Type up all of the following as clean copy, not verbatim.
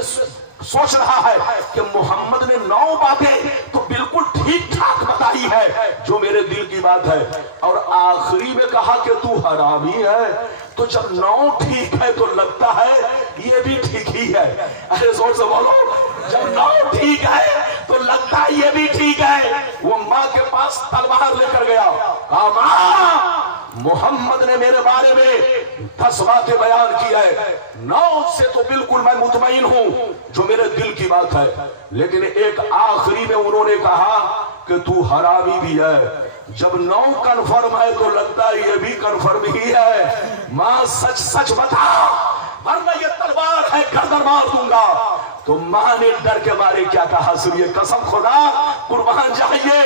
میں سوچ رہا ہے کہ محمد نے 9 باتیں تو بالکل ٹھیک ٹھاک بتائی ہے جو میرے دل کی بات ہے، اور آخری میں کہا کہ تو حرامی ہے، تو جب 9 ٹھیک ہے تو لگتا ہے یہ بھی ٹھیک ہی ہے۔ ارے زور سے بولو، جب 9 ٹھیک ہے تو لگتا ہے یہ بھی ٹھیک ہے۔ وہ ماں کے پاس تلوار لے کر گیا، کہا ماں محمد نے میرے بارے میں 10 باتیں بیان کی ہے، 9 سے تو بالکل میں مطمئن ہوں جو میرے دل کی بات ہے، لیکن ایک آخری میں انہوں نے کہا کہ تو حرامی بھی ہے۔ جب 9 کنفرم ہے تو لگتا ہے یہ بھی کنفرم ہی ہے۔ ماں سچ سچ بتا ورنہ یہ تلوار ہے گردن مار دوں گا۔ تو ماں نے ڈر کے مارے کیا کہا، سنیے، قسم خدا قربان جائیے،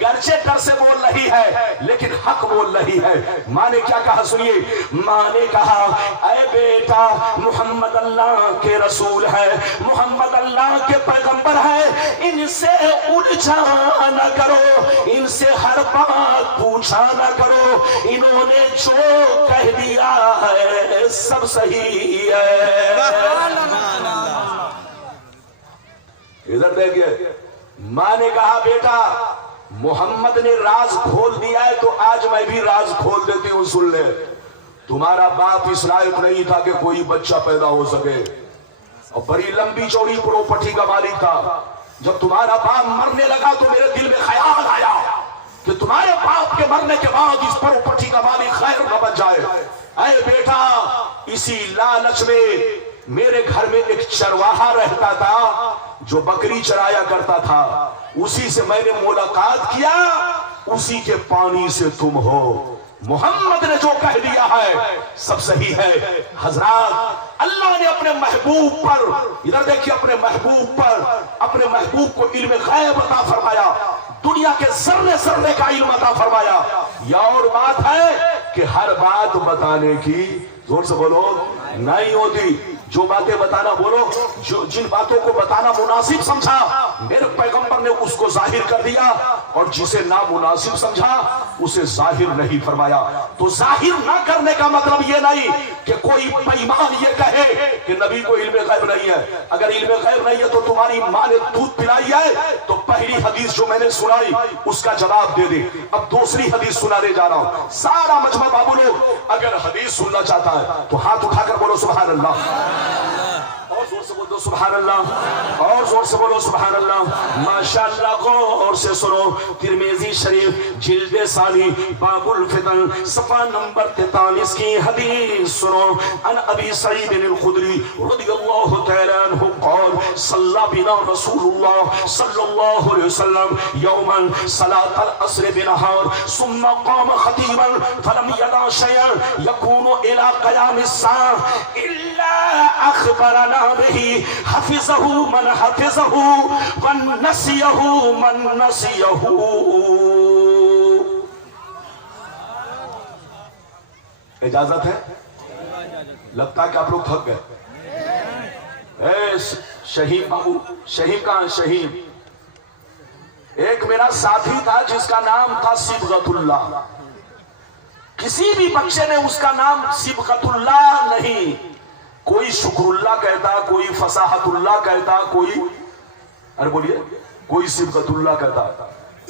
گرچہ ڈر سے بول رہی ہے لیکن حق بول رہی ہے۔ ماں نے کیا کہا سنیے، ماں نے کہا اے بیٹا محمد اللہ کے رسول ہے، محمد اللہ کے پیغمبر ہے، ان سے الجھا نہ کرو، ان سے ہر بات پوچھا نہ کرو، انہوں نے جو کہہ دیا ہے سب صحیح ہے۔ ادھر دیکھئے، ماں نے کہا بیٹا محمد نے راز کھول دیا ہے تو آج میں بھی راز کھول دیتی ہوں، سن لے۔ تمہارا باپ اس لائق نہیں تھا کہ کوئی بچہ پیدا ہو سکے، اور بڑی لمبی چوڑی پراپرٹی کا مالک تھا۔ جب تمہارا باپ مرنے لگا تو میرے دل میں خیال آیا کہ تمہارے باپ کے مرنے کے بعد اس پراپرٹی کا مالک خیر نہ بن جائے۔ اے بیٹا، اسی لالچ میں میرے گھر میں ایک چرواہا رہتا تھا جو بکری چرایا کرتا تھا، اسی سے میں نے ملاقات کیا، اسی کے پانی سے تم ہو۔ محمد نے جو کہہ دیا ہے سب صحیح ہے۔ حضرات، اللہ نے اپنے محبوب پر، ادھر دیکھیے، اپنے محبوب پر، اپنے محبوب کو علم غیب عطا فرمایا، دنیا کے ذرے ذرے کا علم عطا فرمایا۔ یہ اور بات ہے کہ ہر بات بتانے کی، زور سے بولو، نہیں ہوتی۔ جو باتیں بتانا، بولو، جو جن باتوں کو بتانا مناسب سمجھا میرے پیغمبر نے اس کو ظاہر کر دیا، اور جسے نامناسب سمجھا اسے ظاہر نہیں فرمایا۔ تو ظاہر نہ کرنے کا مطلب یہ نہیں کہ کوئی بےایمان یہ کہے کہ نبی کو علم غیب نہیں ہے۔ اگر علم غیب نہیں ہے تو تمہاری ماں نے دودھ پلائی ہے تو پہلی حدیث جو میں نے سنائی اس کا جواب دے دے۔ اب دوسری حدیث سنانے جا رہا ہوں۔ سارا مجمع بابو لوگ اگر حدیث سننا چاہتا ہے تو ہاتھ اٹھا کر بولو سبحان اللہ، اور زور سے بولو سبحان اللہ، اور زور سے بولو سبحان اللہ۔ ماشاءاللہ، غور سے سنو، ترمذی شریف جلد ثانی باب الفتن صفحہ نمبر 43 کی حدیث سنو۔ عن ابی سعید الخدری رضی اللہ تعالی عنہ قال صلی بنا رسول اللہ صلی اللہ علیہ وسلم یوما صلاة العصر بنہار ثم قام خطیبا فلم یدع شیئا یکون الى قیام الساعة الا اخبرنا به حفظه من حفظه ونسيه من نسيه۔ اجازت ہے؟ لگتا ہے کہ آپ لوگ تھک گئے۔ اے شہیم بابو، شہیم کہاں؟ شہیم ایک میرا ساتھی تھا جس کا نام تھا صبغت اللہ۔ کسی بھی بچے نے اس کا نام صبغت اللہ نہیں، کوئی شکر اللہ کہتا، کوئی فصاحت اللہ کہتا، کوئی، ارے بولیے، کوئی صبغت اللہ کہتا۔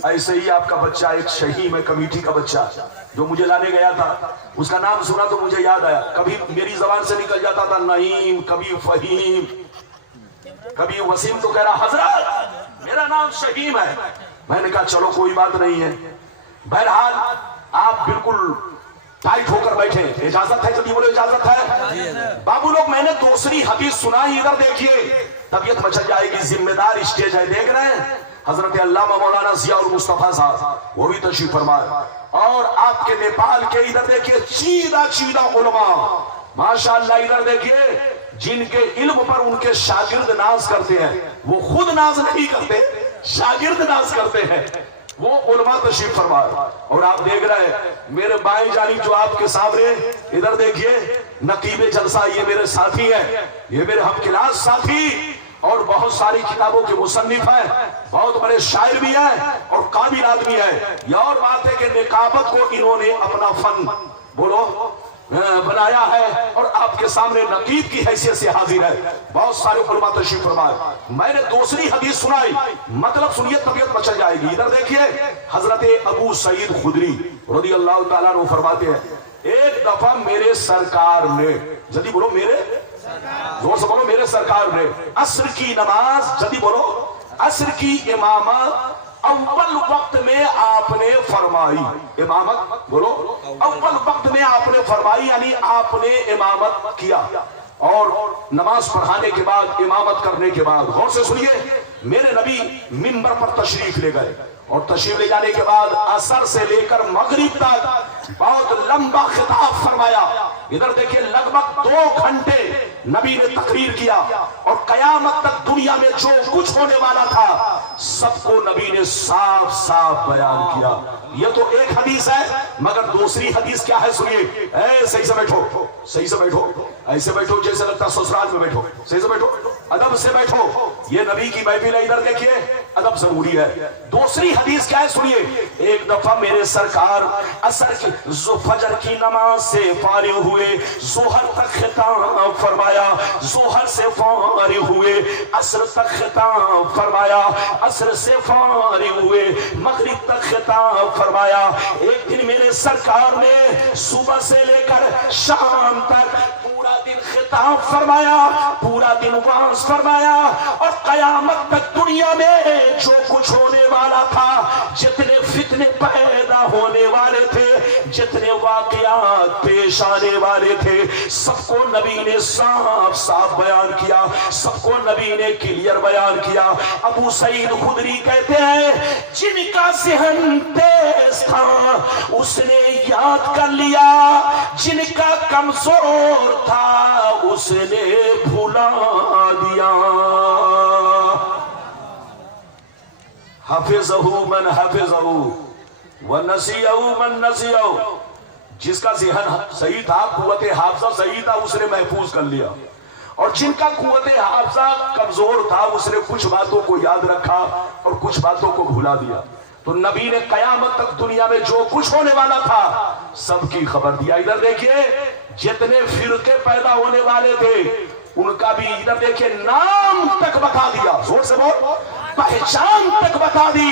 ایسے ہی آپ کا بچہ ایک شہیم ہے، کمیٹی کا بچہ جو مجھے لانے گیا تھا، اس کا نام سنا تو مجھے یاد آیا۔ کبھی میری زبان سے نکل جاتا تھا نعیم، کبھی فہیم، کبھی وسیم، تو کہہ رہا حضرت میرا نام شہیم ہے۔ میں نے کہا چلو کوئی بات نہیں ہے۔ بہرحال آپ بالکل ٹائٹ ہو کر بیٹھے، اجازت ہے؟ جب بولے اجازت ہے بابو لوگ۔ میں نے دوسری حدیث سنائی، ادھر دیکھیے، طبیعت مچل جائے گی، ذمہ دار اسٹیج ہے، دیکھ رہے ہیں؟ حضرت علامہ مولانا ضیاء المصطفیٰ صاحب وہ بھی تشریف فرمائے، اور آپ کے نیپال کے ادھر دیکھیے چیدہ چیدہ علماء ماشاءاللہ، ادھر دیکھیے، جن کے علم پر ان کے شاگرد ناز کرتے ہیں، وہ خود ناز نہیں کرتے، شاگرد ناز کرتے ہیں، وہ علماء تشریف فرمائے۔ اور آپ دیکھ رہے ہیں میرے بائیں جانب جو آپ کے سامنے، ادھر دیکھیے، نقیب جلسہ، یہ میرے ساتھی ہیں، یہ میرے ہم کلاس ساتھی، اور بہت ساری کتابوں کے مصنف ہیں، بہت بڑے شاعر بھی ہیں اور قابل آدمی ہیں۔ یہ اور بات ہے کہ نقابت کو انہوں نے اپنا فن، بولو، بنایا ہے اور آپ کے سامنے نقیب کی حیثیت سے حاضر ہے۔ بہت سارے علماء تشریف فرمائے۔ میں نے دوسری حدیث سنائی، مطلب سنیے طبیعت مچل جائے گی۔ ادھر دیکھیے، حضرت ابو سعید خدری رضی اللہ تعالیٰ عنہ فرماتے ہیں ایک دفعہ میرے سرکار نے، جلدی بولو میرے، زور سے بولو میرے سرکار نے عصر کی نماز، جلدی بولو، عصر کی امامت اول وقت میں آپ نے فرمائی۔ امامت بولو، اول وقت میں آپ نے فرمائی، یعنی آپ نے امامت کیا۔ اور نماز پڑھانے کے بعد، امامت کرنے کے بعد، غور سے سنیے، میرے نبی منبر پر تشریف لے گئے اور تشریف لے جانے کے بعد عصر سے لے کر مغرب تک بہت لمبا خطاب فرمایا۔ ادھر دیکھیے، لگ بھگ 2 گھنٹے نبی نے تقریر کیا اور قیامت تک دنیا میں جو کچھ ہونے والا تھا سب کو نبی نے صاف صاف بیان کیا۔ یہ تو ایک حدیث ہے، مگر دوسری حدیث کیا ہے سنیے۔ صحیح سے بیٹھو، صحیح سے بیٹھو، ایسے بیٹھو جیسے لگتا سسرال میں بیٹھو، صحیح سے بیٹھو، ادب سے بیٹھو، یہ نبی کی محفل ہے۔ ادھر دیکھیے، ادب ضروری ہے۔ دوسری حدیث کیا ہے سنیے۔ ایک دفعہ میرے سرکار عصر کی فجر کی نماز سے فارغ ہوئے، ظہر تک خطاب فرمایا، ظہر سے فارغ ہوئے، عصر تک خطاب فرمایا، عصر سے فارغ ہوئے، مغرب تک خطاب فرمایا۔ ایک دن میرے سرکار نے صبح سے لے کر شام تک پورا دن خطاب فرمایا، پورا دن وعظ فرمایا، اور قیامت تک دنیا میں جو کچھ ہونے والا تھا، جتنے فتنے پیدا ہونے والے تھے، جتنے واقعات پیش آنے والے تھے، سب کو نبی نے صاف صاف بیان کیا، سب کو نبی نے کلیئر بیان کیا۔ ابو سعید خدری کہتے ہیں جن کا ذہن تیز تھا اس نے یاد کر لیا، جن کا کمزور تھا اس نے بھلا دیا۔ حفظہ من حفظہ ونسیہ من نسیہ، جس کا ذہن صحیح تھا، قوت حافظہ صحیح تھا، اس نے محفوظ کر لیا، اور جن کا قوت حافظہ کمزور تھا اس نے کچھ باتوں کو یاد رکھا اور کچھ باتوں کو بھلا دیا۔ تو نبی نے قیامت تک دنیا میں جو کچھ ہونے والا تھا سب کی خبر دیا۔ ادھر دیکھیے، جتنے فرقے پیدا ہونے والے تھے ان کا بھی ادھر دیکھیے نام تک بتا دیا، زور سے بول، پہچان تک بتا دی۔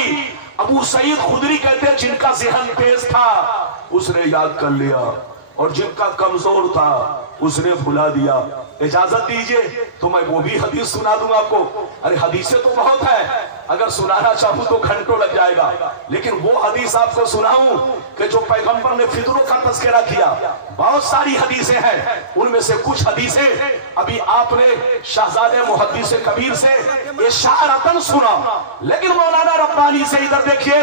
ابو سعید خدری کہتے ہیں جن کا ذہن تیز تھا اس نے یاد کر لیا، اور جن کا کمزور تھا اس نے بھلا دیا۔ اجازت دیجئے تو میں وہ بھی حدیث سنا دوں آپ کو۔ ارے حدیثیں تو بہت ہے، اگر سنانا چاہوں تو گھنٹوں لگ جائے گا، لیکن وہ حدیث آپ کو سناؤں کہ جو پیغمبر نے فطروں کا تذکرہ کیا۔ بہت ساری حدیثیں ہیں، ان میں سے کچھ حدیثیں ابھی آپ نے شہزادے محدث کبیر سے اشارتاً سنا، لیکن مولانا ربانی سے ادھر دیکھیے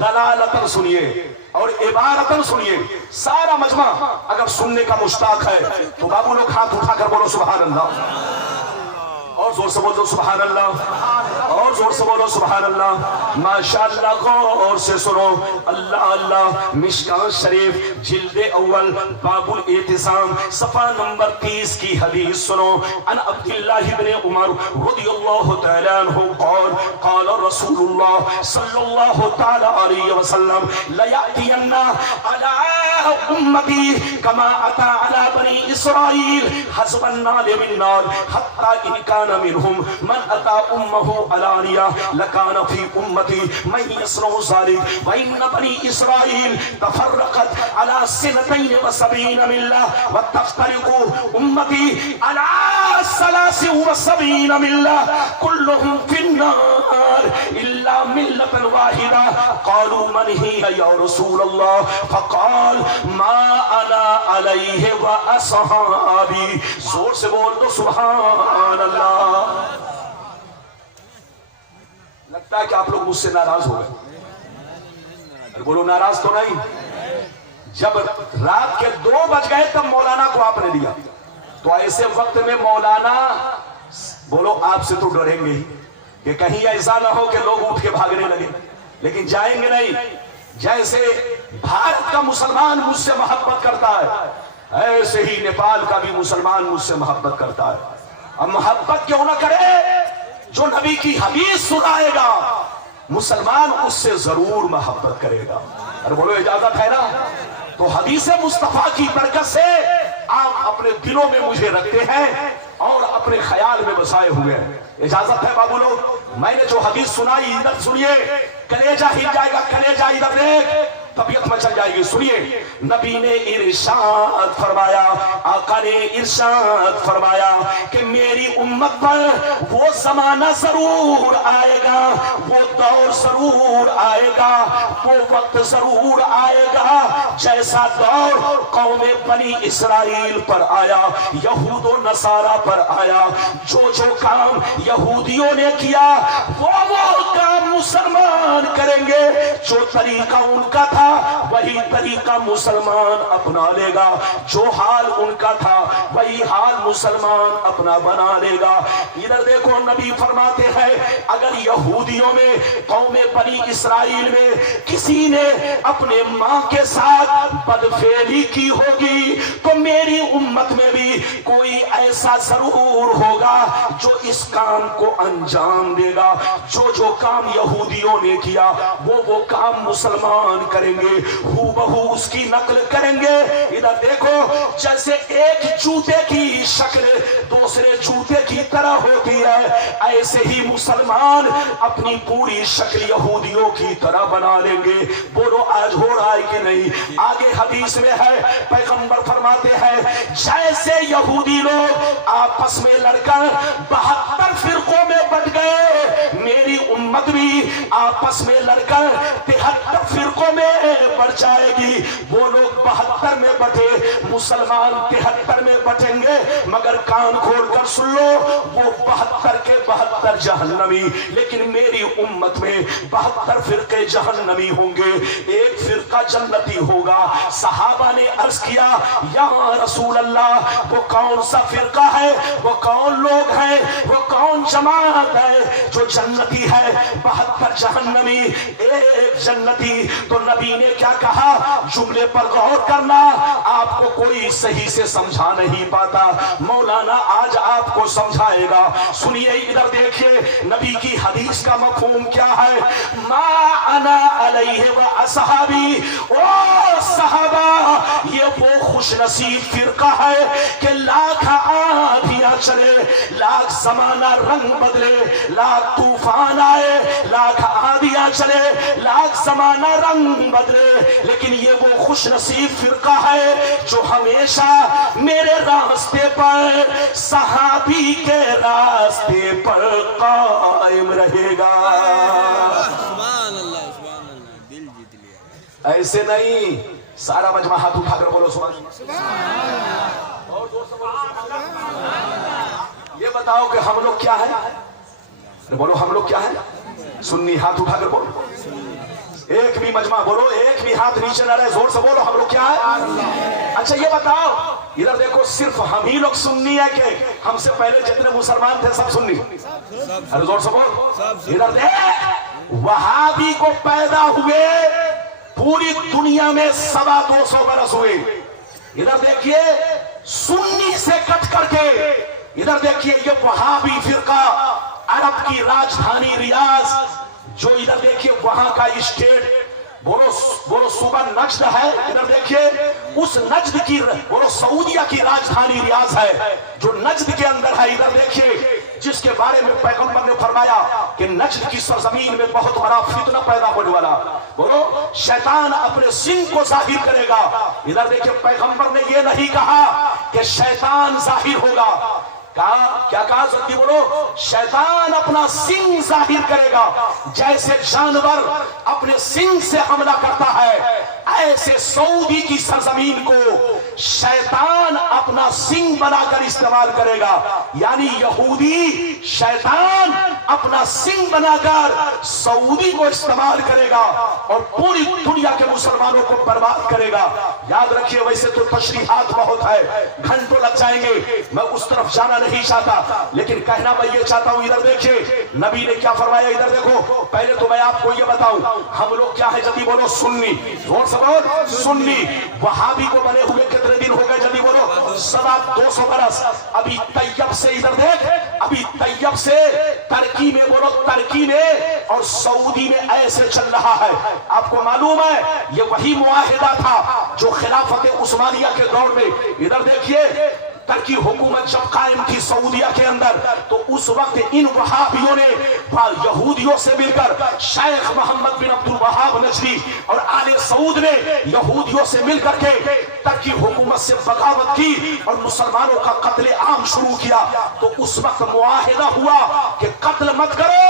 دلالتاً سنیے اور عبارتاً سنیے۔ سارا مجمع اگر سننے کا مشتاق ہے تو بابو لوگ ہاتھ اٹھا کر بولو سبحان اللہ، اور زور سے بولو سبحان اللہ، اور زور سے بولو سبحان اللہ۔ ماشاءاللہ، غور سے سنو، اللہ اللہ۔ مشکاۃ شریف جلد اول باب الاعتصام صفحہ نمبر 30 کی حدیث سنو۔ ان عبداللہ بن عمر رضی اللہ تعالی عنہ قال قال رسول اللہ صلی اللہ تعالی علیہ وسلم لیأتین علی امتی کما اتی علی بنی اسرائیل حسب النار بالنار حتی ان کان منهم من اتى امه علانية لكان في امتي من يصنع ذلك وان بني اسرائيل تفرقت على 72 ملة وتفترق امتي على 73 ملة كلهم في النار الا ملة واحدة قالوا من هي يا رسول الله فقال ما انا عليه واصحابي۔ زور سے بول دو سبحان اللہ۔ لگتا ہے کہ آپ لوگ مجھ سے ناراض ہو گئے، بولو ناراض تو نہیں۔ جب رات کے 2 بج گئے تب مولانا کو آپ نے دیا، تو ایسے وقت میں مولانا بولو آپ سے تو ڈریں گے کہ کہیں ایسا نہ ہو کہ لوگ اٹھ کے بھاگنے لگے، لیکن جائیں گے نہیں۔ جیسے بھارت کا مسلمان مجھ سے محبت کرتا ہے ایسے ہی نیپال کا بھی مسلمان مجھ سے محبت کرتا ہے۔ اب محبت کیوں نہ کرے، جو نبی کی حدیث سنائے گا مسلمان اس سے ضرور محبت کرے گا۔ اور بولو اجازت ہے نا؟ تو حدیث مصطفیٰ کی برکت سے آپ اپنے دلوں میں مجھے رکھتے ہیں اور اپنے خیال میں بسائے ہوئے ہیں. اجازت ہے بابو لوگ، میں نے جو حدیث سنائی ادھر سنیے، کلیجہ ہل جائے گا، کلیجہ ادھر دیکھ، طبیعت میں چل جائے گی. سنیے، نبی نے ارشاد فرمایا، آقا نے ارشاد فرمایا کہ میری امت پر وہ زمانہ ضرور آئے گا، وہ دور ضرور آئے گا، وہ وقت ضرور آئے گا جیسا دور قوم بنی اسرائیل پر آیا، یہود و نصارہ پر آیا. جو کام یہودیوں نے کیا وہ کام مسلمان کریں گے، جو طریقہ ان کا تھا وہی طریقہ مسلمان اپنا لے گا، جو حال ان کا تھا وہی حال مسلمان اپنا بنا لے گا. ادھر دیکھو، نبی فرماتے ہیں اگر یہودیوں میں، قوم بنی اسرائیل میں کسی نے اپنے ماں کے ساتھ بدفعلی کی ہوگی تو میری امت میں بھی کوئی ایسا ضرور ہوگا جو اس کام کو انجام دے گا. جو کام یہودیوں نے کیا وہ کام مسلمان کریں گے، ہو بہو اس کی نقل کریں گے. ادھر دیکھو، جیسے ایک جوتے کی شکل دوسرے جوتے کی طرح ہوتی ہے، ایسے ہی مسلمان اپنی پوری شکل یہودیوں کی طرح بنا لیں گے. بولو آج ہو رہا ہے کہ نہیں؟ آگے حدیث میں ہے، پیغمبر فرماتے ہیں جیسے یہودی لوگ آپس میں لڑ کر 72 فرقوں میں بٹ گئے، میری امت بھی آپس میں لڑ کر 73 فرقوں میں بڑھ جائے گی. وہ لوگ 72 میں بٹے، مسلمان 73 میں بٹیں گے، مگر کان کھول کر سن لو، وہ 72 کے 72 جہنمی، لیکن میری امت میں 72 فرقے جہنمی ہوں گے، ایک فرقہ جنتی ہوگا. صحابہ نے عرض کیا یا رسول اللہ وہ کون سا فرقہ ہے، وہ کون لوگ ہیں، وہ کون جماعت ہے جو جنتی ہے؟ 72 جہنمی، ایک جنتی. تو نبی نے کیا کہا؟ جملے پر غور کرنا، آپ کو کوئی صحیح سے سمجھا نہیں پاتا، مولانا آج آپ کو سمجھائے گا. سنیے، ادھر دیکھیے نبی کی حدیث کا مفہوم کیا ہے. ما انا علیہ و اصحابی، او صحابہ یہ وہ خوش نصیب فرقہ ہے کہ لاکھ آندھیاں چلے، لاکھ زمانہ رنگ بدلے، لاکھ طوفان آئے، لاکھ آندھیاں چلے، لاکھ زمانہ رنگ بدلے، لیکن یہ وہ خوش نصیب فرقہ ہے جو ہمیشہ میرے راستے پر، صحابی کے راستے پر قائم رہے گا. سبحان اللہ، سبحان اللہ، دل جیت لیا. ایسے نہیں، سارا مجمع ہاتھ اٹھا کر بولو سبحان اللہ. اور دو یہ بتاؤ کہ ہم لوگ کیا ہے؟ بولو ہم لوگ کیا ہے؟ سنی. ہاتھ اٹھا کر بولو. ایک بھی مجمع بولو، ایک بھی ہاتھ نیچے نہ رہے، زور سے بولو ہم لوگ کیا ہے؟ اچھا یہ بتاؤ، ادھر دیکھو، صرف ہم ہی لوگ سنی ہے کہ ہم سے پہلے جتنے مسلمان تھے سب سنی؟ ارے زور سے بول. ادھر دیکھ، وہابی کو پیدا ہوئے پوری دنیا میں 250 برس ہوئے. ادھر دیکھیے، سنی سے کٹ کر کے ادھر دیکھیے یہ وہابی فرقہ عرب کی راجدھانی ریاض، جو ادھر دیکھیے وہاں کا اسٹیٹ، بولو صوبہ نجد ہے. ادھر دیکھیے اس نجد کی، بولو سعودیہ کی راجدھانی ریاض ہے جو نجد کے اندر ہے. ادھر دیکھیے جس کے بارے میں پیغمبر نے فرمایا کہ نجد کی سرزمین میں بہت بڑا فتنہ پیدا ہونے والا، بولو شیطان اپنے سنگ کو ظاہر کرے گا. ادھر دیکھیے پیغمبر نے یہ نہیں کہا کہ شیطان ظاہر ہوگا، کیا کہا سکتی؟ بولو شیطان اپنا سنگ ظاہر کرے گا. جیسے جانور اپنے سنگ سے حملہ کرتا ہے، ایسے سعودی کی سرزمین کو شیطان اپنا سنگ بنا کر استعمال کرے گا. یعنی یہودی شیطان اپنا سنگ بنا کر سعودی کو استعمال کرے گا اور پوری دنیا کے مسلمانوں کو برباد کرے گا. یاد رکھیے، ویسے تو تشریحات بہت ہے، گھنٹوں لگ جائیں گے، میں اس طرف جانا نہیں چاہتا، لیکن کہنا میں یہ چاہتا ہوں. ادھر دیکھیے نبی نے کیا فرمایا. ادھر دیکھو، پہلے تو میں آپ کو یہ بتاؤں ہم لوگ کیا ہے. جلدی بولو سنی. زور سے بول سنی. وہابی کو بنے ہوئے کتنے دن ہو گئے؟ جلدی بولو 250 برس. ابھی طیب سے ادھر دیکھ अभी तैयब से टर्की में, बोलो टर्की में और सऊदी में ऐसे चल रहा है। आपको मालूम है ये वही मुआहिदा था जो खिलाफत उस्मानिया के दौर में, इधर देखिए टर्की हुकूमत जब कायम थी सऊदिया के अंदर, तो उस वक्त इन वहाबियों ने यहूदियों से मिलकर शेख मोहम्मद बिन अब्दुल वहाब नजरी और आले सऊद ने यहूदियों से मिलकर के टर्की हुकूमत से बगावत की और मुसलमानों का कत्ले आम शुरू किया। तो उस वक्त मुआहिदा हुआ कि कत्ल मत करो,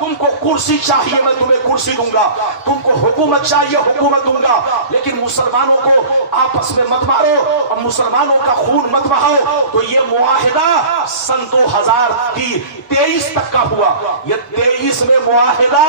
तुमको कुर्सी चाहिए मैं तुम्हें कुर्सी दूंगा, तुमको हुकूमत चाहिए हुकूमत दूंगा, लेकिन मुसलमानों को आपस में मत मारो और मुसलमानों का खून मत बहाओ। तो ये मुआहिदा सन 2023 तक का हुआ। ये 23 में मुआहिदा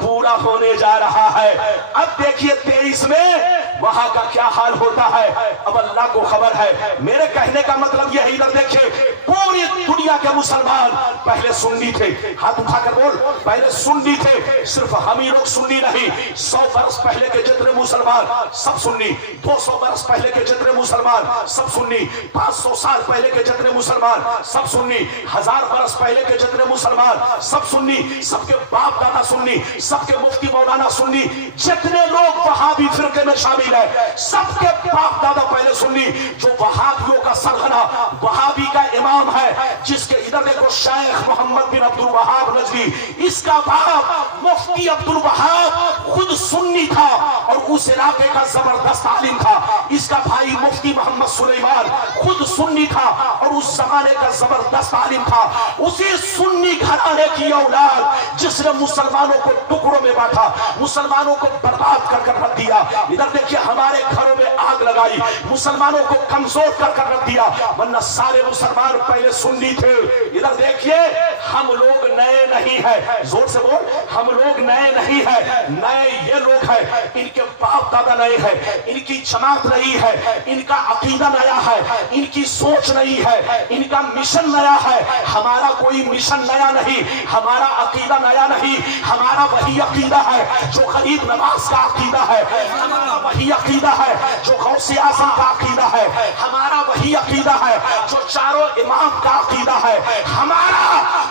पूरा होने जा रहा है। अब देखिए 23 में वहां का क्या हाल होता है, अब अल्लाह को खबर है। मेरे कहने का मतलब यह, इधर देखिए पूरी दुनिया के मुसलमान पहले सुन्नी थे, हाथ उठाकर बोल, पहले सुन्नी थे। सिर्फ हम ही लोग सुन्नी नहीं, 100 बरस पहले के जितने मुसलमान सब सुन्नी, 200 बरस पहले के जितने मुसलमान सब सुन्नी, 500 साल पहले के जितने मुसलमान सब सुन्नी, 1000 बरस पहले के जितने मुसलमान सब सुन्नी, सबके बाप दादा सुन्नी, सबके मुफ्ती मौलाना सुन्नी, जितने लोग वहाबी फिरके में शामिल है सबके बाप दादा पहले सुन्नी। जो वहाबियों का सरगना वहाबी का इमाम है, जिसके इधर देखो शेख मोहम्मद बिन अब्दुल वहाब नजरी, इसका बाप मुफ्ती अब्दुल वहाब खुद सुन्नी था और उस इलाके का जबरदस्त आलिम था। इसका भाई मुफ्ती मोहम्मद सुलेमान खुद सुन्नी था और उस जमाने का जबरदस्त आलिम था। उसी सुन्नी घराने की औलाद जिसने मुसलमानों को टुकड़ों में बांटा, मुसलमानों को बर्बाद कर कर रख दिया। इधर देखिए हमारे घरों में आग लगाई, मुसलमानों को कमजोर कर कर रख दिया, वरना सारे मुसलमान पहले सुन्नी थे। इधर देखिए हम लोग नए नहीं है, जोर से बोल, हम लोग नए नहीं है, नए ये लोग हैं, इनके बाप दादा नए हैं, इनकी जमात नई है, इनका अकीदा नया है, इनकी सोच नई है, इनका मिशन नया है। हमारा कोई मिशन नया नहीं, हमारा अकीदा नया नहीं, हमारा वही अकीदा है जो गरीब नवाज का अकीदा है, हमारा वही अकीदा है जो गौसे आजम का अकीदा है, हमारा वही अकीदा है जो चारों इमाम का अकीदा है, हमारा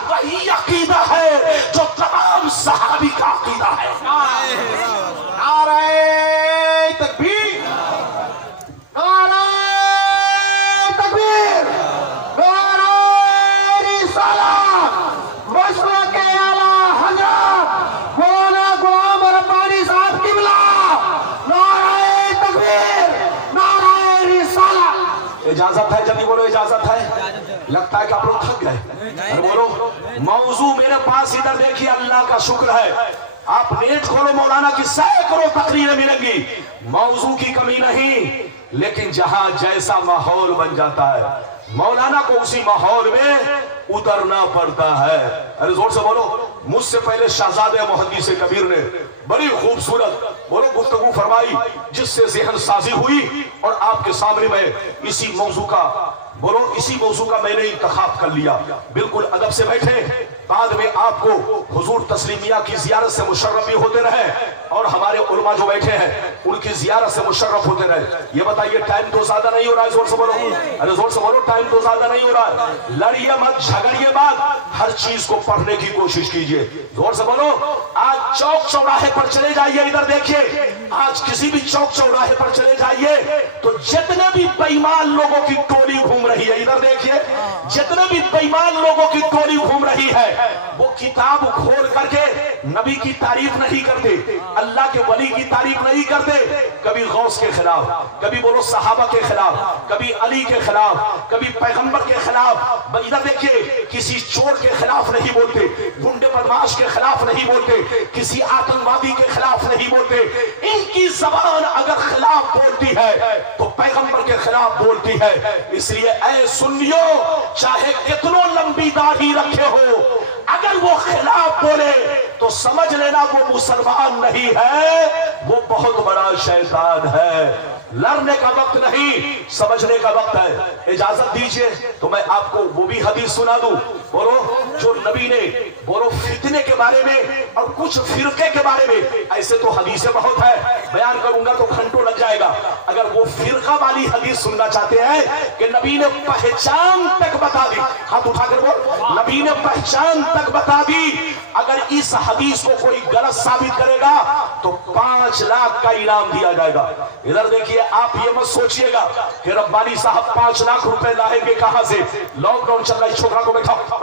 वही अकीदा है जो तमाम सहाबी का अकीदा है। नारे तकबीर, नारे तकबीर, नारे रिसालत, मशरक़ आला हज़रत मौलाना गुलाम रब्बानी साहब क़िबला, नारे तकबीर, नारे रिसालत। इजाजत है, जल्दी बोलो इजाजत है। लगता है कि आप लोग थक गए, अरे बोलो। मौजू मेरे पास इधर देखिए, अल्लाह का शुक्र है, आप नेट खोलो मौलाना की सैकड़ों तकरीरें मिलेंगी, मौजू की कमी नहीं। लेकिन जहां जैसा माहौल बन जाता है मौलाना को उसी माहौल में उतरना पड़ता है। अरे जोर से बोलो। मुझसे पहले शहजादे मुहद्दिस कबीर ने बड़ी खूबसूरत बोलो गुफ्तगू फरमाई, जिससे ज़हन साजी हुई और आपके सामने में इसी मौजू का बोलो, इसी मौजू का मैंने इंतखाब कर लिया। बिल्कुल अदब से बैठे, बाद में आपको हुजूर तस्लीमिया की जियारत से मुशर्रफ भी होते रहे और हमारे उलमा जो बैठे हैं उनकी जियारत से मुशर्रफ होते रहे। ये बताइए टाइम तो ज्यादा नहीं हो रहा है, जोर से बोलो, अरे जोर से बोलो, टाइम तो ज्यादा नहीं हो रहा है। लड़िए मत, झगड़िए मत, हर चीज को पढ़ने की कोशिश कीजिए। जोर से बोलो। आज चौक चौराहे पर चले जाइए, इधर देखिए, आज किसी भी चौक चौराहे पर चले जाइए तो जितने भी बेईमान लोगों की टोली घूम रही है, इधर देखिए, जितने भी बेईमान लोगों की टोली घूम रही है, वो किताब खोल करके नबी की तारीफ नहीं करते, अल्लाह के वली की तारीफ नहीं करते, कभी गौस के खिलाफ, कभी बोलो सहाबा के खिलाफ, कभी अली के खिलाफ, कभी पैगंबर के खिलाफ। इधर देखिए, किसी चोर के खिलाफ नहीं बोलते, गुंडे बदमाश के खिलाफ नहीं बोलते, किसी आतंकवादी के खिलाफ नहीं बोलते। इनकी जबान अगर खिलाफ बोलती है तो पैगंबर के खिलाफ बोलती है। इसलिए ऐ सुन्नियों, चाहे कितनों लंबी दाढ़ी रखे हो, अगर वो खिलाफ बोले तो समझ लेना वो मुसलमान नहीं है, वो बहुत बड़ा शैतान है। लड़ने का वक्त नहीं, समझने का वक्त है। इजाजत दीजिए तो मैं आपको वो भी हदीस सुना दूं। बोलो, जो नबी ने बोलो फितने के बारे में और कुछ फिरके के बारे में, ऐसे तो हदीसें बहुत है, बयान करूंगा तो घंटों लग जाएगा। अगर वो फिरका वाली हदीस सुनना चाहते हैं कि नबी ने पहचान तक बता दी, हाथ उठाकर बोल, नबी ने पहचान तक बता दी, अगर इस हदीस को कोई गलत साबित करेगा तो 5 लाख का इनाम दिया जाएगा। इधर देखिए, आप ये मत सोचिएगा कि रब्बानी साहब 5 लाख रुपए लाएंगे कहां से, लॉकडाउन चल रहा है, छोकरा को बैठाओ।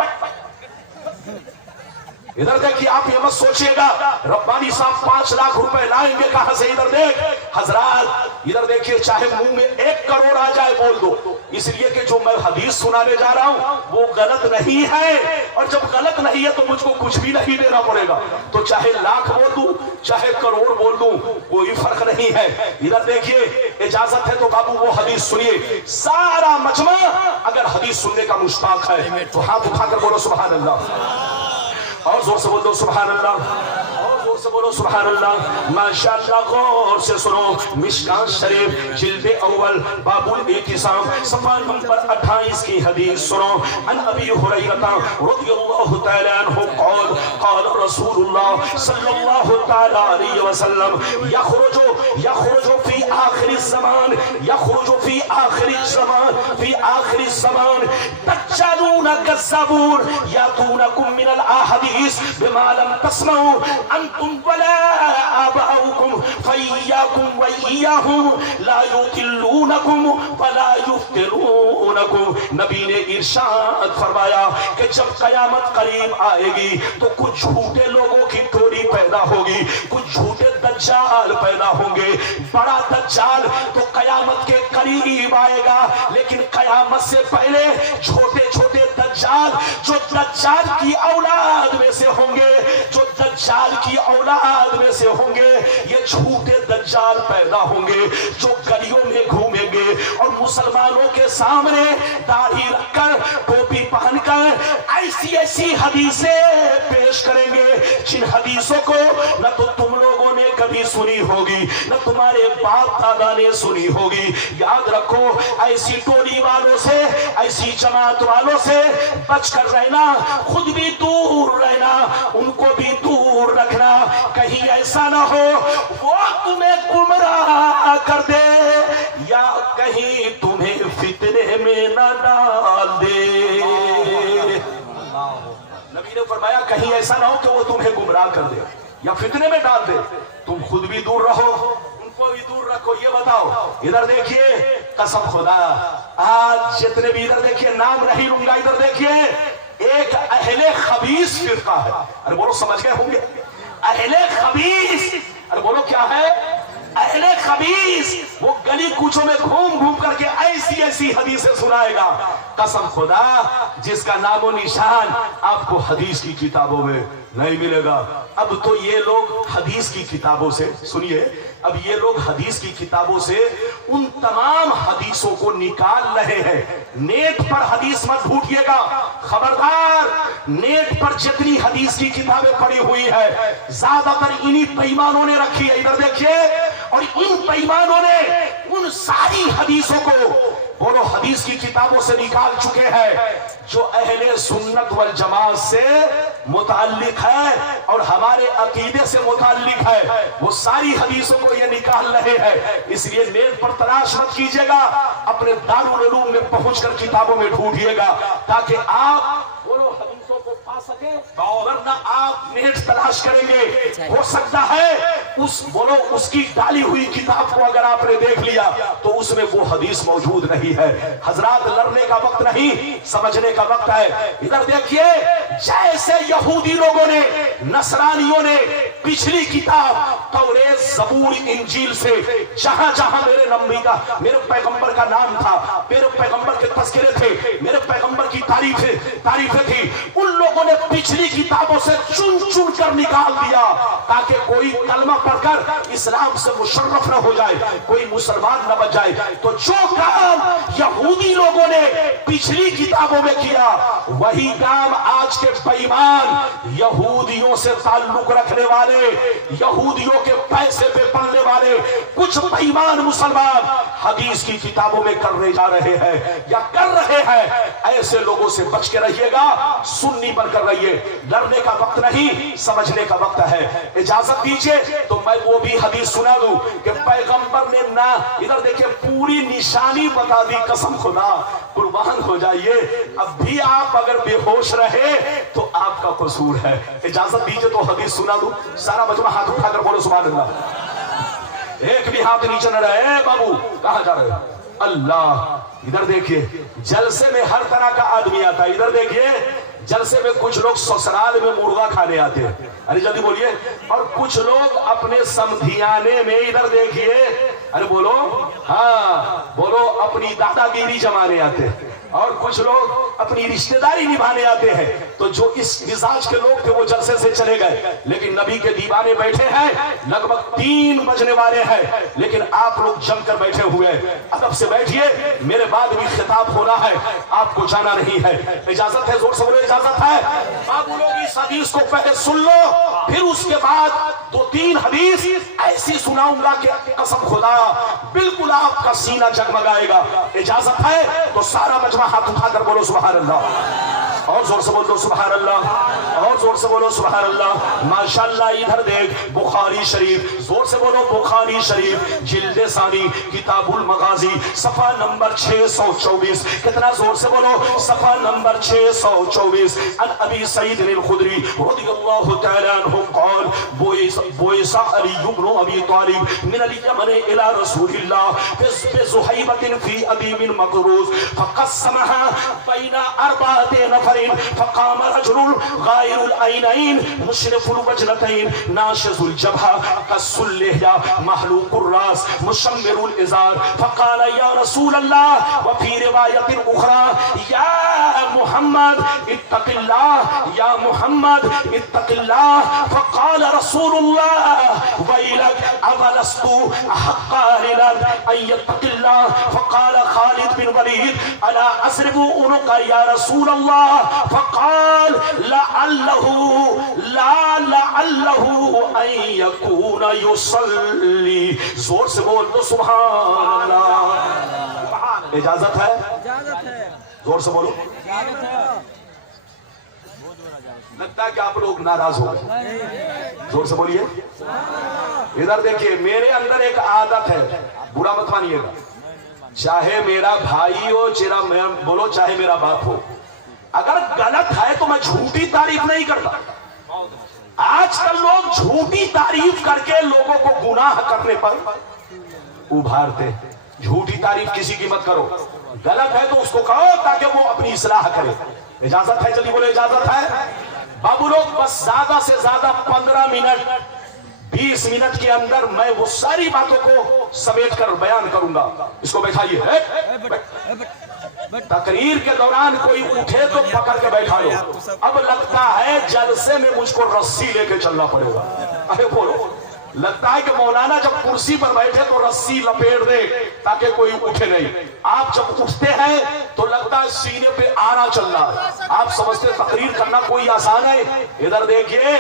इधर देखिए, आप ये मत सोचिएगा रब्बानी साहब 5 लाख रुपए लाएंगे कहां से। इधर देख हजरात, इधर देखिए, चाहे मुंह में 1 करोड़ आ जाए बोल दो, इसलिए कि जो मैं हदीस सुनाने जा रहा हूं वो गलत नहीं है, और जब गलत नहीं है तो मुझको कुछ भी नहीं देना पड़ेगा। तो चाहे लाख बोल दूं, चाहे करोड़ बोल दूं, कोई फर्क नहीं है। इधर देखिए, इजाजत है तो बाबू वो हदीस सुनिए। सारा मजमा अगर हदीस सुनने का मुश्ताक है तो हाथ उठाकर बोलो सुभान अल्लाह, और जोर से बोल दो सुभान अल्लाह, और जोर से बोलो सुभान अल्लाह। माशाअल्लाह, गौर से सुनो, मिशकात शरीफ जिल्द अव्वल बाबुल इत्तिसाम सफ़ा नंबर 28 की हदीस सुनो। अन अबी हुरैरा रज़ियल्लाहु तआला अन्हु क़ाल क़ाल रसूलुल्लाह सल्लल्लाहु तआला अलैहि वसल्लम यखरुजु फी आखिर ज़मान, यखरुजु फी आखिर ज़मान, फी आखिर ज़मान तज्जालून कज़्ज़ाबून यातूनकुम मिनल अहादीस बिमा लम तस्मऊ अंतुम वला आबाउकुम फइयाकुम व इय्याहुम ला युतिल्लूनकुम वला युफ्तिरूनकुम। नबी ने इरशाद फरमाया कि जब कयामत करीब आएगी तो कुछ झूठे लोगों की टोली पैदा होगी, कुछ झूठे दज्जाल पैदा होंगे। बड़ा दज्जाल तो कयामत के करीब आएगा, लेकिन कयामत से पहले छोटे छोटे दज्जाल जो दज्जाल की औलाद में से होंगे, जो दज्जाल की औलाद में से होंगे, ये झूठे दज्जाल पैदा होंगे जो गलियों में घूमेंगे और मुसलमानों के सामने दाढ़ी रखकर, टोपी पहनकर ऐसी ऐसी हदीसें पेश करेंगे जिन हदीसों को न तो तुम लोगों ने कभी सुनी होगी, न तुम्हारे बाप दादा ने सुनी होगी। याद रखो, ऐसी टोली वालों से, ऐसी जमात वालों से बचकर रहना, खुद भी दूर रहना, उनको भी दूर रखना। कहीं ऐसा ना हो वो तुम्हें गुमराह कर दे या कहीं तुम्हें फितने में न डाल दे। नबी ने फरमाया कहीं ऐसा ना हो कि वो तुम्हें गुमराह कर दे या फितने में डाल दे, तुम खुद भी दूर रहो, उनको भी दूर रखो। ये बताओ, इधर देखिए, कसम खुदा, आज जितने भी, इधर देखिए, नाम नहीं लूंगा, इधर देखिए, एक अहले खबीस फिरका है। अरे बोलो, समझ गए होंगे, अहले खबीस। अरे बोलो क्या है, अहले खबीस। वो गली कूचों में घूम घूम करके ऐसी ऐसी हदीसें सुनाएगा, कसम खुदा, जिसका नामो निशान आपको हदीस की किताबों में नहीं मिलेगा। अब तो ये लोग हदीस की किताबों से, सुनिए, अब ये लोग हदीस की किताबों से उन तमाम हदीसों को निकाल रहे हैं। नेट पर हदीस मत ढूंढिएगा, खबरदार। नेट पर जितनी हदीस की किताबें पड़ी हुई है ज्यादातर इन्हीं बेईमानों ने रखी है। इधर देखिए, और इन बेईमानों ने उन सारी हदीसों को बोलो हदीस की किताबों से निकाल चुके हैं जो अहले सुन्नत वल जमात से मुताल्लिक है और हमारे अकीदे से मुताल्लिक है। वो सारी हदीसों को ये निकाल रहे हैं। इसलिए नेट पर तलाश मत कीजिएगा, अपने दारुल उलूम में पहुंचकर किताबों में ढूंढिएगा ताकि आप बोलो हदीसों को पा सके, वरना आप नेट तलाश करेंगे, हो सकता है उस बोलो उसकी डाली हुई किताब को अगर आपने देख लिया तो उसमें वो हदीस मौजूद नहीं है। हजरात, लड़ने का वक्त नहीं, समझने का वक्त है। इधर देखिए, जैसे यहूदी लोगों ने, नसरानियों ने पिछली किताब तौरेत, ज़बूर, इंजील से जहां जहां मेरे नबी का, मेरे पैगंबर का नाम था, मेरे पैगंबर के तज़किरे थे, मेरे पैगंबर की तारीफें थी, उन लोगों ने पिछली किताबों से चुन चुन कर निकाल दिया ताकि कोई कलमा पढ़कर इस्लाम से मुशर्रफ न हो जाए, कोई मुसलमान न बन जाए। तो जो काम यहूदी लोगों ने पिछली किताबों में किया वही काम आज के बेईमान, यहूदियों से ताल्लुक रखने वाले, यहूदियों के पैसे पे पलने वाले कुछ बेईमान मुसलमान हदीस की किताबों में करने जा रहे हैं या कर रहे हैं। ऐसे लोगों से बच के रहिएगा, सुन्नी बनकर रहिए। डरने का वक्त नहीं, समझने का वक्त है। इजाजत दीजिए तो मैं वो भी हदीस सुना दूं कि पैगंबर ने ना, इधर देखिए पूरी निशानी बता दी, कसम खुदा कुर्बान हो जाइए। अब भी आप अगर बेहोश रहे तो आपका कसूर है। इजाजत दीजिए तो हदीस सुना दूं। सारा मजमा हाथ उठाकर बोलो सुभान अल्लाह। एक भी हाथ नीचे न रहे। बाबू कहां जा रहे हो? अल्लाह। इधर देखिए जलसे में हर तरह का आदमी आता है। इधर देखिए जलसे में कुछ लोग ससुराल में मुर्गा खाने आते हैं, अरे जल्दी बोलिए। और कुछ लोग अपने समधियाने में, इधर देखिए, अरे बोलो, हाँ बोलो, अपनी दादागिरी जमाने आते हैं। और कुछ लोग अपनी रिश्तेदारी निभाने आते हैं। तो जो इस मिजाज के लोग थे वो जलसे से चले गए, लेकिन नबी के दीवाने बैठे हैं। लगभग 3 बजने वाले हैं, लेकिन आप लोग जमकर बैठे हुए। अदब से बैठिए, मेरे बाद भी खिताब होना है, आपको जाना नहीं है। इजाजत है? जोर से बोलो इजाजत है। बाबू लोग इस हदीस को पहले सुन लो, फिर उसके बाद 2-3 हदीस ऐसी सुनाऊंगा कि कसम खुदा बिल्कुल आपका सीना जगमगाएगा। इजाजत है तो सारा मजमा हाथ उठाकर बोलो सुभान अल्लाह। और जोर से बोलो सुभान अल्लाह, और जोर से बोलो सुभान अल्लाह। माशाअल्लाह। इधर देख बुखारी शरीफ, जोर से बोलो बुखारी शरीफ, जिल्द सानी, किताबुल मगाजी, सफा नंबर 624। कितना? जोर से बोलो, सफा नंबर 624। अन अबी सईद अल खुदरी रदियल्लाहु तआला अन्हु क़ाल बुइसा अली इब्न अबी तालिब मिन अल यमन इला रसूलिल्लाह बिज़ुहैबतिन फी अबी मिन मकरूज फक़स्समहा बैना अर्बअति नफरिन फक़ाम रजुल गायरुल ऐनैन मुशरिफुल वजनतैन नाशिजुल जबहा कसुल लिहया महलूकुर रास मुशम्मिरुल इज़ार फक़ाल या रसूल अल्लाह व फी रिवायतिन उखरा या मुहम्मद इत्तक़िल्लाह या मुहम्मद इत्तक़िल्लाह फक़ाल रसूलुल्लाह वैलक अवलस्तु अहक़्क़ा लिलक अन यत्तक़िल्लाह फक़ाल खालिद बिन वलीद अला अस्रिबु उनुका या रसूल अल्लाह फक़ाल लअल्लहु अन यकून युसल्ली। जोर से बोल दो सुभान अल्लाह। इजाजत है? इजाजत है। जोर से बोलो। लगता है कि आप लोग नाराज हो गए। जोर से बोलिए। इधर देखिए, मेरे अंदर एक आदत है, बुरा मत मानिएगा। चाहे मेरा भाई हो, बोलो चाहे मेरा बाप हो, अगर गलत है तो मैं झूठी तारीफ नहीं करता। आजकल लोग झूठी तारीफ करके लोगों को गुनाह करने पर उभारते। झूठी तारीफ किसी की मत करो। गलत है तो उसको कहो ताकि वो अपनी इस्लाह करे। इजाजत है? जल्दी बोले इजाजत है। बाबू लोग बस ज्यादा से ज्यादा 15 मिनट 20 मिनट के अंदर मैं वो सारी बातों को समेट कर बयान करूंगा। इसको बैठाइए। तकरीर के दौरान कोई उठे तो पकड़ के बैठा लो। अब लगता है जलसे में मुझको रस्सी लेके चलना पड़ेगा। अरे बोलो, लगता है कि मौलाना जब कुर्सी पर बैठे तो रस्सी लपेट दे ताकि कोई उठे नहीं। आप जब उठते हैं तो लगता है सीने पे आना चलना। आप समझते तकरीर करना कोई आसान है? इधर देखिए,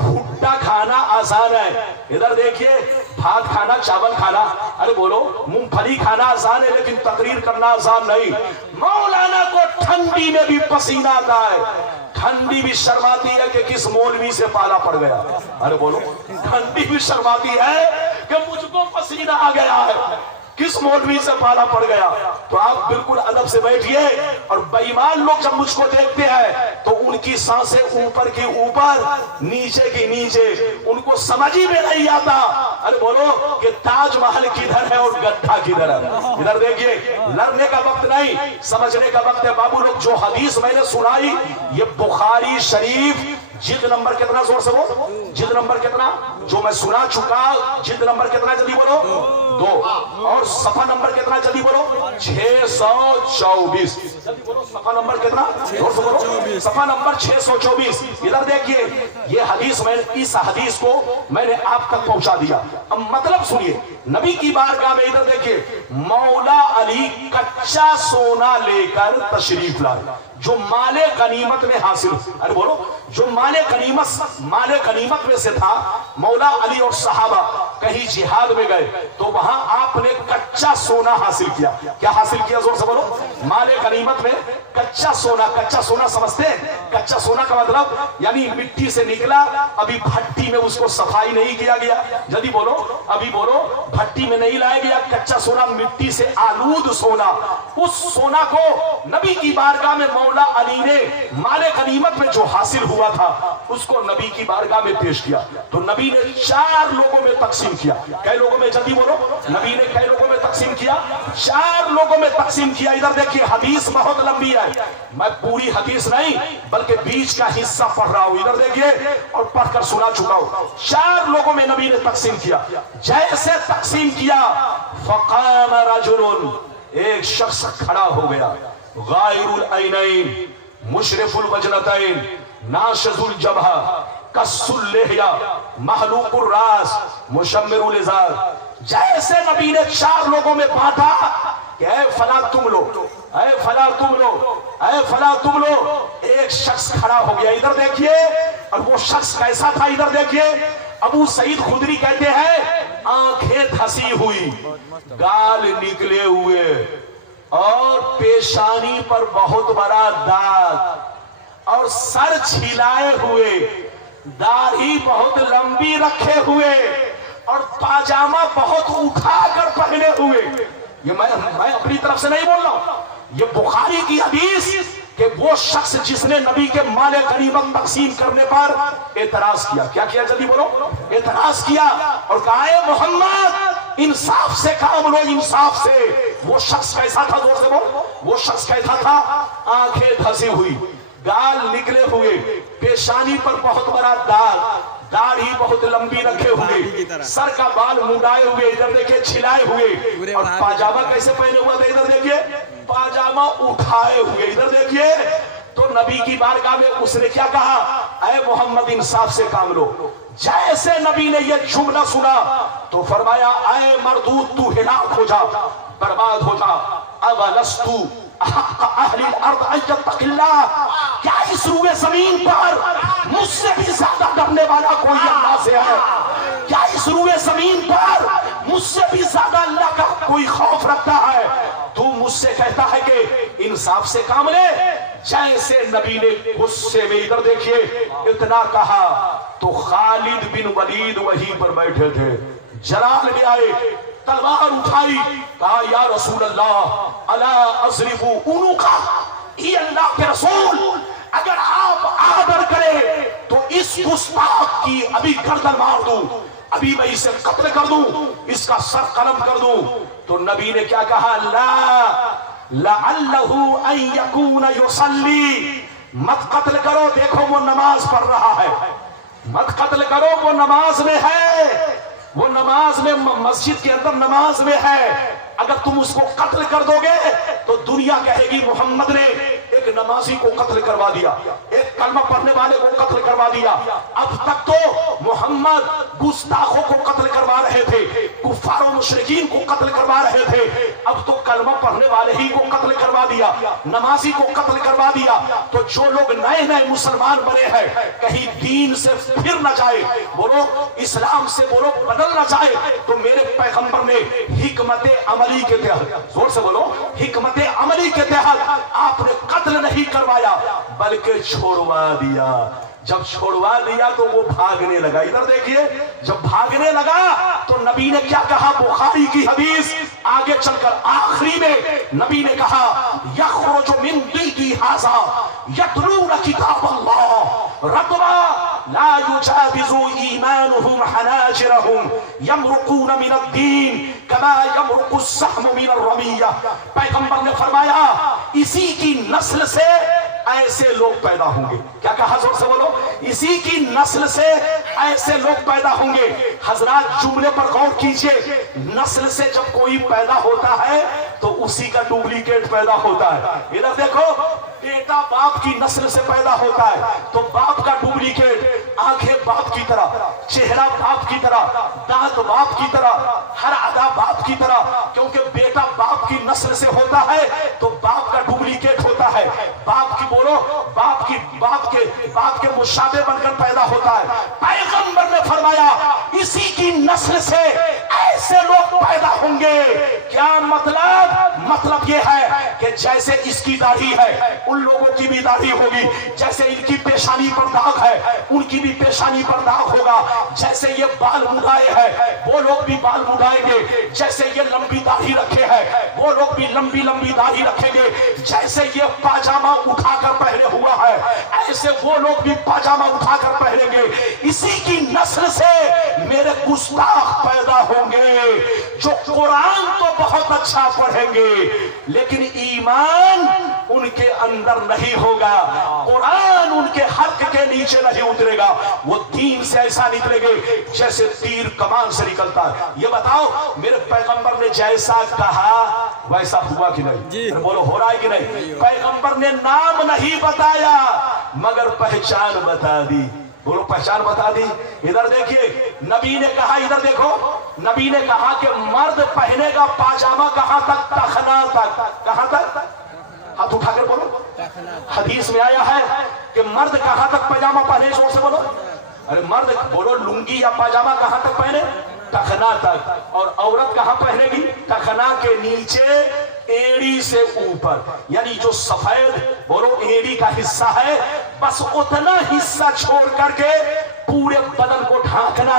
भुट्टा खाना आसान है। इधर देखिए, भात खाना, चावल खाना, अरे बोलो, मूंगफली खाना आसान है, लेकिन तकरीर करना आसान नहीं। मौलाना को ठंडी में भी पसीना आता है, ठंडी भी शर्माती है कि किस मौलवी से पाला पड़ गया। अरे बोलो, ठंडी भी शर्माती है कि मुझको पसीना आ गया है, किस मौलवी से पाला पड़ गया। तो आप बिल्कुल अदब से बैठिए। और बेईमान लोग जब मुझको देखते हैं तो उनकी सांसें ऊपर की ऊपर, नीचे की नीचे, उनको समझ ही में नहीं आता। अरे बोलो कि ताजमहल किधर है और गड्ढा किधर है। इधर देखिए, लड़ने का वक्त नहीं, समझने का वक्त है। बाबू लोग, जो हदीस मैंने सुनाई ये बुखारी शरीफ जिल्द नंबर कितना? जोर से बोलो, जिल्द नंबर कितना? जो मैं सुना चुका, जिल्द नंबर कितना? जल्दी बोलो। 2 اور صفحہ نمبر کتنا جلدی بولو 624 جلدی بولو صفحہ نمبر کتنا زور سے بولو صفحہ نمبر 624 ادھر دیکھیے یہ حدیث میں اس حدیث کو میں نے آپ تک پہنچا دیا اب مطلب سنیے نبی کی بارگاہ میں ادھر دیکھیے مولا علی کچا سونا لے کر تشریف لائے جو مال غنیمت میں حاصل ارے بولو جو مال غنیمت میں سے تھا مولا علی اور صحابہ کہیں جہاد میں گئے تو وہاں آپ نے کچا سونا حاصل کیا کیا حاصل کیا زور سے بولو مال غنیمت میں کچا سونا سمجھتے ہیں کچا سونا کا مطلب یعنی مٹی سے نکلا ابھی بھٹی میں اس کو صفائی نہیں کیا گیا جلدی بولو ابھی بولو بھٹی میں نہیں لایا گیا کچا سونا مٹی سے آلود سونا اس سونا کو نبی کی بارگاہ میں مولا علی نے مال غنیمت میں جو حاصل ہوا تھا اس کو نبی کی بارگاہ میں پیش کیا تو نبی نے 4 لوگوں میں تقسیم کیا کئی لوگوں میں جلدی بولو نبی نے کئی لوگوں میں تقسیم کیا 4 لوگوں میں تقسیم کیا ادھر دیکھیے حدیث بہت لمبی ہے میں پوری حدیث نہیں بلکہ بیچ کا حصہ پڑھ رہا ہوں ادھر دیکھیے اور پڑھ کر سنا چکا ہوں 4 لوگوں میں نبی نے تقسیم کیا جیسے تقسیم کیا فقام رجل ایک شخص کھڑا ہو گیا غائر العینین مشرف الوجنتین ناشز الجبہہ کس اللحیہ محلوق الراس مشمر الازار جیسے نبی نے 4 لوگوں میں بانٹا کہ اے فلا تم لو اے فلا تم لو اے فلا تم لو ایک شخص کھڑا ہو گیا ادھر دیکھیے اور وہ شخص کیسا تھا ادھر دیکھیے ابو سعید خدری کہتے ہیں آنکھیں دھسی ہوئی گال نکلے ہوئے اور پیشانی پر بہت بڑا داغ اور سر چھلائے ہوئے داڑھی بہت لمبی رکھے ہوئے اور پاجامہ بہت اٹھا کر پہنے ہوئے یہ میں اپنی طرف سے نہیں بول رہا ہوں یہ بخاری کی حدیث کہ وہ شخص جس نے نبی کے مال غنیمت تقسیم کرنے پر اعتراض کیا کیا کیا جلدی بولو اعتراض کیا اور کہا اے محمد انصاف سے کام لو انصاف سے وہ شخص کیسا تھا زور سے بولو وہ شخص کیسا تھا آنکھیں دھسی ہوئی گال نکلے ہوئے پیشانی پر بہت بڑا داغ داڑھی بہت لمبی رکھے ہوئے سر کا بال منڈائے ہوئے ادھر دیکھیں چھلائے ہوئے اور پاجامہ کیسے پہنے ہوا تھا ادھر دیکھیے پاجامہ اٹھائے ہوئے ادھر دیکھیے تو نبی کی بارگاہ میں اس نے کیا کہا اے محمد انصاف سے کام لو جیسے نبی نے یہ جملہ سنا تو فرمایا اے مردود تو ہلاک ہو جا برباد ہو جا اولستو حق اہل الارض ان یتق اللہ کیا اس روئے زمین پر مجھ سے بھی زیادہ ڈرنے والا کوئی اللہ سے ہے کیا اس روئے زمین پر مجھ سے بھی زیادہ اللہ کا کوئی خوف رکھتا ہے تو مجھ سے کہتا ہے کہ انصاف سے کام لے جیسے نبی نے غصے میں ادھر دیکھیے اتنا کہا تو خالد بن ولید وہیں پر بیٹھے تھے جلال لے آئے تلوار اٹھائی کہا یا رسول اللہ الا اضرب عنقہ اے اللہ کے رسول اگر آپ آرڈر کرے تو اس گستاخ کی ابھی گردن مار دوں ابھی میں اسے قتل کر دوں اس کا سر قلم کر دوں تو نبی نے کیا کہا لا لعلہ ان یکون یصلی مت قتل کرو دیکھو وہ نماز پڑھ رہا ہے مت قتل کرو وہ نماز میں ہے وہ نماز میں مسجد کے اندر نماز میں ہے اگر تم اس کو قتل کر دو گے تو دنیا کہے گی محمد نے ایک نمازی کو قتل کروا دیا ایک کلمہ پڑھنے والے کو قتل کروا دیا اب تک تو محمد گستاخوں کو قتل کروا رہے تھے کفار و مشرکین کو قتل کروا رہے تھے اب تو کلمہ پڑھنے والے ہی کو قتل کروا دیا نمازی کو قتل کروا دیا تو جو لوگ نئے نئے مسلمان بنے ہیں کہیں دین سے پھر نہ جائے بولو اسلام سے بولو بدل نہ جائے تو میرے پیغمبر نے حکمت عملی کے تحت زور سے بولو حکمت عملی کے تحت آپ نے قتل نہیں کروایا بلکہ چھوڑوا دیا جب چھوڑوا دیا تو وہ بھاگنے لگا ادھر دیکھیے جب بھاگنے لگا تو نبی نے کیا کہا بخاری کی حدیث آگے چل کر آخری میں نبی نے کہا یخرج من بیتی ھذا یتلون کتاب اللہ رطبا لا یجاوز ایمانهم حناجرهم یمرقون من الدین کما یمرق السهم من الرمیہ پیغمبر نے فرمایا اسی کی نسل سے ऐसे लोग पैदा होंगे। क्या कहा, जोर से बोलो, इसी की नस्ल से ऐसे लोग पैदा होंगे। हजरात जुमले पर गौर कीजिए, नस्ल से जब कोई पैदा होता है तो उसी का डुप्लीकेट पैदा होता है। इधर देखो, बेटा बाप की नस्ल से पैदा होता है तो बाप का डुप्लीकेट, आंखें बाप की तरह, चेहरा बाप की तरह, दांत बाप की तरह, हर अदा बाप की तरह, क्योंकि बेटा बाप की नस्ल से होता है तो बाप का डुप्लीकेट होता है। बाप की बोलो, बाप के मुशाबे बनकर पैदा होता है। पैगंबर ने फरमाया इसी की नस्ल से ऐसे लोग पैदा होंगे। क्या मतलब ये है कि जैसे इसकी दाढ़ी है उन लोगों की भी दाढ़ी होगी, जैसे इनकी पेशानी पर दाग है उनकी भी पेशानी पर दाग होगा, जैसे ये बाल मुड़ाए हैं वो लोग भी बाल मुड़ाएंगे, जैसे ये लंबी दाढ़ी रखे हैं वो लोग भी लंबी लंबी दाढ़ी रखेंगे, जैसे ये पाजामा उठाकर पहने हुआ है ऐसे वो लोग भी पाजामा उठाकर पहनेंगे। इसी की नस्ल से मेरे गुस्ताख पैदा होंगे जो कुरान तो बहुत अच्छा पढ़ेंगे लेकिन ईमान उनके अंदर नहीं होगा, कुरान उनके हक के नीचे नहीं उतरेगा, वो दीन से ऐसा निकलेंगे जैसे तीर कमान से निकलता है। ये बताओ मेरे पैगंबर ने जैसा कहा वैसा हुआ कि नहीं? बोलो हो रहा है कि नहीं? पैगंबर ने नाम नहीं बताया मगर पहचान बता दी। बोलो पहचान बता दी। इधर देखिए, नबी ने कहा, इधर देखो, नबी ने कहा कि मर्द पहनेगा पाजामा कहां तक? तखना तक। कहां तक? हाथ उठाकर बोलो। हदीस में आया है कि मर्द कहां तक पाजामा पहने? जोर से बोलो। अरे मर्द बोलो, लुंगी या पाजामा कहां तक पहने? टखना तक। और औरत कहां पहनेगी? टखना के नीचे एड़ी से ऊपर, यानी जो सफेद बोलो एड़ी का हिस्सा है बस उतना हिस्सा छोड़ करके पूरे बदन को ढांकना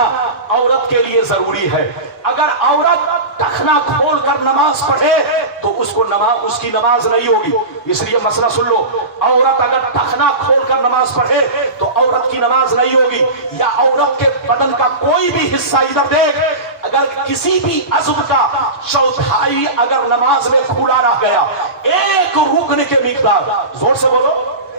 औरत के लिए जरूरी है। अगर औरत टखना खोल कर नमाज पढ़े तो उसकी नमाज नहीं होगी। इसलिए मसला सुन लो, औरत अगर टखना खोल कर नमाज पढ़े तो औरत की नमाज नहीं होगी। या औरत के बदन का कोई भी हिस्सा, इधर देख, अगर किसी भी अज़्व का चौथाई अगर नमाज में खुला रह गया, एक रुकन के मिकदार, जोर से बोलो,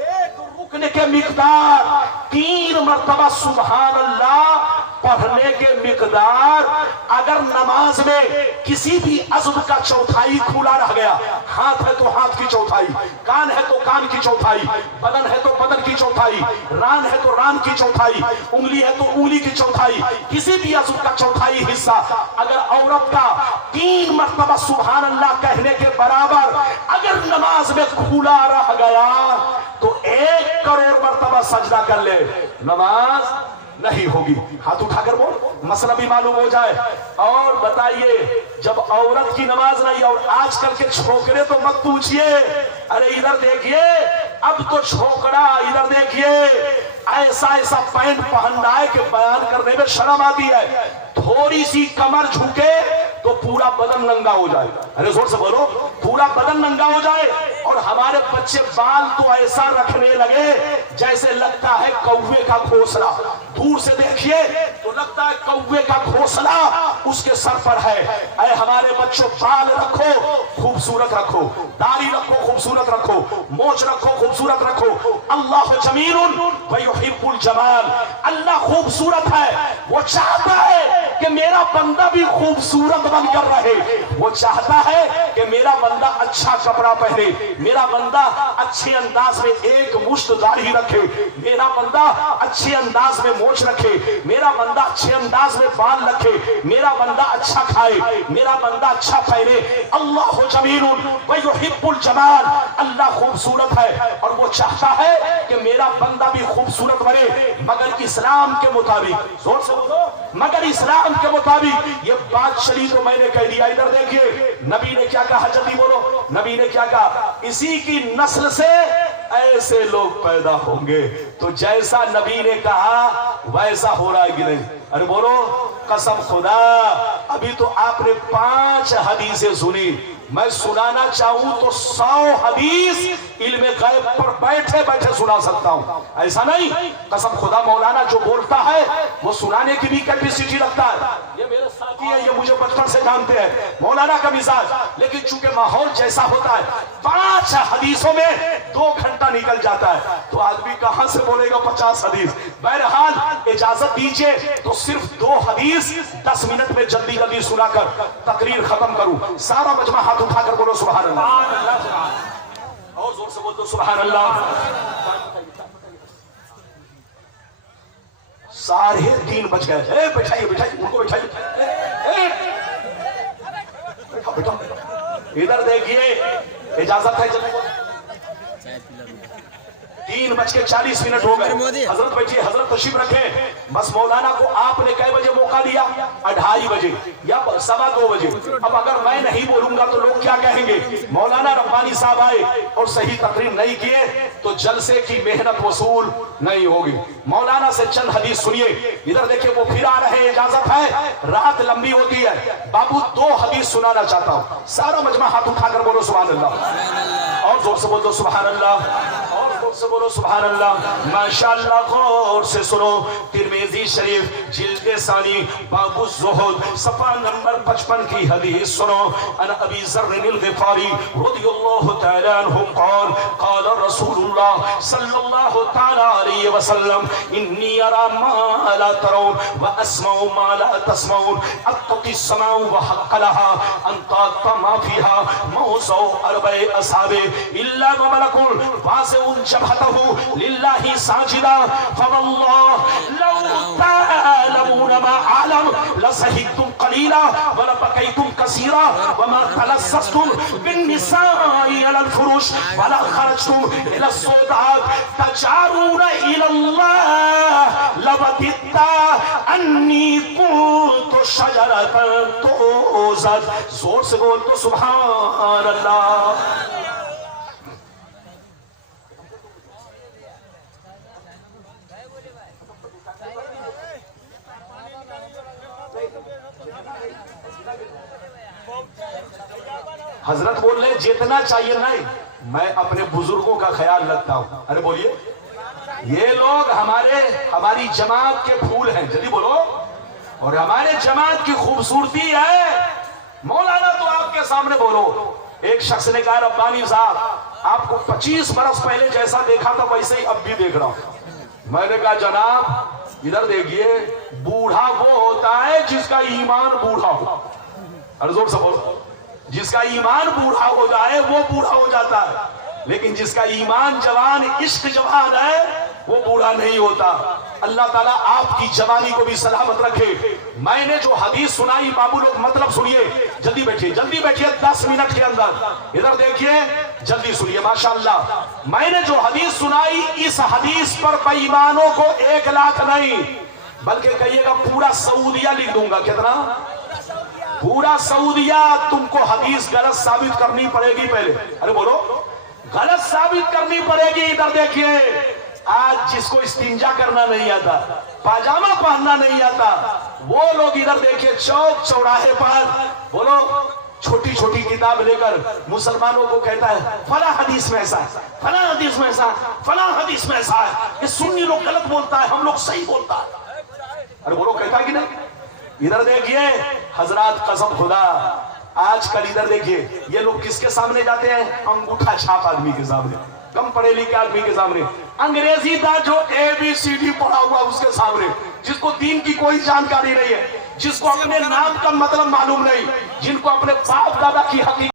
एक रुकन के मिकदार 3 मरतबा सुभान अल्लाह पढ़ने के मिकदार, अगर नमाज में किसी भी अज़्व का चौथाई खुला रह गया, हाथ है तो हाथ की चौथाई, कान है तो कान की चौथाई, बदन है तो बदन की चौथाई, रान है तो रान की चौथाई, उंगली है तो उंगली की चौथाई, किसी भी अज़्व का चौथाई हिस्सा अगर औरत का 3 मरतबा सुभान अल्लाह कहने के बराबर अगर नमाज में खुला रह गया तो 1 करोड़ मरतबा सजदा कर ले, नमाज नहीं होगी। हाथ उठाकर बोल, मसला भी मालूम हो जाए। और बताइए, जब औरत की नमाज नहीं, और आजकल के छोकरे तो मत पूछिए, अरे इधर देखिए, अब तो छोकरा इधर देखिए ऐसा पैंट पहन रहा है कि बयान करने में शर्म आती है। थोड़ी सी कमर झुके तो पूरा बदन नंगा हो जाए। अरे जोर से बोलो, पूरा बदन नंगा हो जाए। और हमारे बच्चे बाल तो ऐसा रखने लगे जैसे लगता है कौवे का घोंसला, दूर से देखिए तो लगता है कौवे का घोंसला उसके सर पर है। अरे हमारे बच्चों, बाल रखो खूबसूरत रखो, दाढ़ी रखो खूबसूरत रखो, मोछ रखो खूबसूरत रखो। अल्लाह जमीरुन व युहिब्बुल जमाल, अल्लाह खूबसूरत है, वो चाहता है कि मेरा बंदा भी खूबसूरत बनकर रहे। वो चाहता है कि मेरा बंदा अच्छा कपड़ा पहने, मेरा बंदा अच्छे अंदाज में एक मुश्त दाढ़ी रखे, मेरा बंदा अच्छे अंदाज में मोछ रखे, मेरा बंदा अच्छे अंदाज में बाल रखे, मेरा बंदा अच्छा खाए, मेरा बंदा अच्छा पहने। अल्लाह जमीरुन व युहिब्बुल जमाल, अल्लाह खूबसूरत है और वो चाहता है कि मेरा बंदा भी खूबसूरत बने, मगर इस्लाम के मुताबिक, जोर से बोलो, मगर इस्लाम के मुताबिक। ये बात चली तो मैंने कह दिया। इधर देखिए नबी ने क्या कहा, जल्दी बोलो, नबी ने क्या कहा? इसी की नस्ल से ऐसे लोग पैदा होंगे। तो जैसा नबी ने कहा वैसा हो रहा है कि नहीं? अरे बोलो कसम खुदा, अभी तो आपने 5 हदीसें सुनी, मैं सुनाना चाहूं तो 100 हदीस इल्मे गैब पर बैठे बैठे सुना सकता हूं। ऐसा नहीं, कसम खुदा, मौलाना जो बोलता है वो सुनाने की भी कैपेसिटी रखता है। ये मेरे साथी आदमी है, ये मुझे बचपन से जानते हैं, मौलाना का मिजाज, लेकिन चूंकि माहौल जैसा होता है 5 हदीसों में 2 घंटा निकल जाता है, तो आदमी कहां से बोलेगा 50 हदीस। बहरहाल इजाजत दीजिए तो सिर्फ 2 हदीस 10 मिनट में जल्दी जल्दी सुनाकर तकरीर खत्म करूं। सारा मजमा हाथ उठाकर बोलो सुभान अल्लाह, और जोर से बोल दो सुभान अल्लाह। 3:30 बज गए। बैठाइए बैठाइए, उनको बैठाइए, बैठा इधर देखिए, इजाजत है चलने को। 3:40 हो गए। हजरत बैठिए, हजरत तशरीफ रखे। बस मौलाना को आपने कै बजे मौका दिया? 2:30 बजे या 2:15 बजे। अब अगर मैं नहीं बोलूंगा तो लोग क्या कहेंगे? मौलाना रब्बानी साहब आए और सही तकरीर नहीं किए तो जलसे की मेहनत वसूल नहीं होगी। मौलाना से चंद हदीस सुनिए। इधर देखिए वो फिर आ रहे हैं, इजाजत है, रात लंबी होती है। बाबू 2 हदीस सुनाना चाहता हूं। सारा मजमा हाथ उठाकर बोलो सुभान अल्लाह, और जोर से बोल दो सुभान अल्लाह, और जोर से बोलो सुभान अल्लाह। माशाअल्लाह, गौर से सुनो। तिरमिजी शरीफ जिल्द सानी बाबू ज़ुहद सफा नंबर 55 की हदीस सुनो। अन अबी ज़र्र अल ग़िफ़ारी रज़ियल्लाहु तआला अन्हु क़ाल क़ाल रसूलुल्लाह सल्लल्लाहु तआला अलैहि वसल्लम इन्नी अरा मा ला तरून व अस्माउ मा ला तस्माउन अत्तक़ि समाउ व हक़्क़ लहा अन तमा फीहा मौज़उ अरबए असहाबे इल्ला व मलकुन वासिउन जबहतहु लिल्लाहि साजिदा फवल्लाह लौ तअलमून मा आलम लसहितुम कलीला व लबकैतुम कसीरा व मा तलस्सस्तुम बिन्निसाइ अलल फुरुश व ला खरजतुम इला सौदात तजारून इलल्लाह लबतिता अन्नी कुन्तु शजरतन तुज़द। जोर से बोल तो सुभान अल्लाह। हजरत बोल रहे जितना चाहिए नहीं, मैं अपने बुजुर्गों का ख्याल रखता हूं। अरे बोलिए, ये लोग हमारी जमात के फूल हैं, जल्दी बोलो, और हमारे जमात की खूबसूरती है। मौलाना तो आपके सामने बोलो। एक शख्स ने कहा रब्बानी साहब आपको 25 बरस पहले जैसा देखा था वैसे ही अब भी देख रहा हूं। मैंने कहा जनाब इधर देखिए, बूढ़ा वो होता है जिसका ईमान बूढ़ा हो। अरे जोर से बोलो, जिसका ईमान बूढ़ा हो जाए वो बूढ़ा हो जाता है, लेकिन जिसका ईमान जवान इश्क जवान है वो बूढ़ा नहीं होता। अल्लाह ताला आपकी जवानी को भी सलामत रखे। मैंने जो हदीस सुनाई बाबू लोग मतलब सुनिए, जल्दी बैठिए 10 मिनट के अंदर। इधर देखिए जल्दी सुनिए माशाअल्लाह। मैंने जो हदीस सुनाई, इस हदीस पर बेईमानों को 1 लाख नहीं बल्कि कहिएगा पूरा सऊदिया लिख दूंगा। कितना? पूरा सऊदिया। तुमको हदीस गलत साबित करनी पड़ेगी पहले। अरे बोलो, गलत साबित करनी पड़ेगी। इधर देखिए, आज जिसको इस्तिंजा करना नहीं आता, पाजामा पहनना नहीं आता, वो लोग इधर देखिए चौक चौराहे पर बोलो छोटी छोटी किताब लेकर मुसलमानों को कहता है फला हदीस में ऐसा है, फला हदीस में ऐसा, फला हदीस में ऐसा है। ये सुन्नी लोग गलत बोलता है, हम लोग सही बोलता है। अरे बोलो कहता है कि नहीं? इधर देखिए हजरात, कसम खुदा, आजकल इधर देखिए ये लोग किसके सामने जाते हैं? अंगूठा छाप आदमी के सामने, कम पढ़े लिखे आदमी के सामने, अंग्रेजी का जो ABCD पढ़ा हुआ उसके सामने, जिसको दीन की कोई जानकारी नहीं है, जिसको अपने नाम का मतलब मालूम नहीं, जिनको अपने बाप दादा की हकीकत